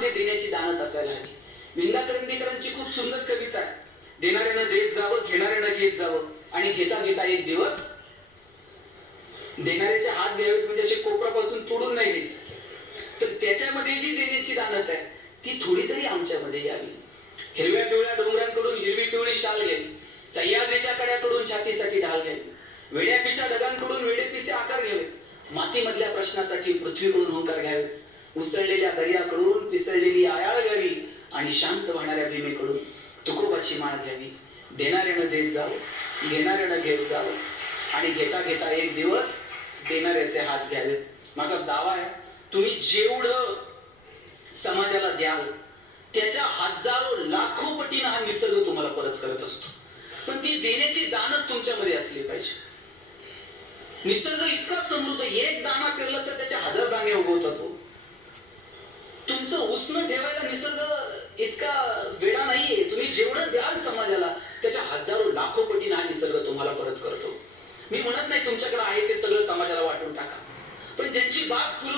त्याच्यामध्ये देण्याची दानत असायला हवी. विंदा करंदीकरांची खूप सुंदर कविता आहे. देणाऱ्यानं देत जावं, घेणाऱ्यानं घेत जावं, आणि घेता घेता एक दिवस देणाऱ्याचे हात घ्यावेत, म्हणजे असे कोपरापासून तोडून नाही घ्यायचे. तर त्याच्यामध्ये जी देण्याची दानत आहे ती थोडी तरी आमच्यामध्ये यावी. हिरव्या पिवळ्या डोंगरांकडून हिरवी पिवळी शाल घ्यावी, सह्याद्रीच्या कड्याकडून छातीसाठी ढाल घ्यावी, वेड्या पिशा ढगांकडून वेडे पिसे आकार घ्यावेत, मातीमधल्या प्रश्नासाठी पृथ्वीकडून हुंकार घ्यावेत, उसळलेल्या दर्याकडून पिसळलेली आयाळ घ्यावी, आणि शांत वाहणाऱ्या भीमेकडून तुकोबाची माळ घ्यावी. देणाऱ्यानं देत जावं, घेणाऱ्यानं घेत जावं, आणि घेता घेता एक दिवस देणाऱ्याचे हात घ्यावेत. माझा दावा आहे, तुम्ही जेवढं समाजाला द्याल त्याच्या हजारो लाखो पटीनं हा निसर्ग तुम्हाला परत करत असतो. पण ती देण्याची दानत तुमच्यामध्ये असली पाहिजे. निसर्ग इतका समृद्ध, एक दाना पेरला तर त्याचे 1000 दाणे उगवतात. तुमचं उसनं ठेवायला निसर्ग इतका वेडा नाहीये. तुम्ही जेवढं द्याल समाजाला त्याच्या हजारो लाखो पटीनं हा निसर्ग तुम्हाला परत करतो. मी म्हणत नाही तुमच्याकडे आहे ते सगळं समाजाला वाटून टाका, पण ज्यांची बाग फुलून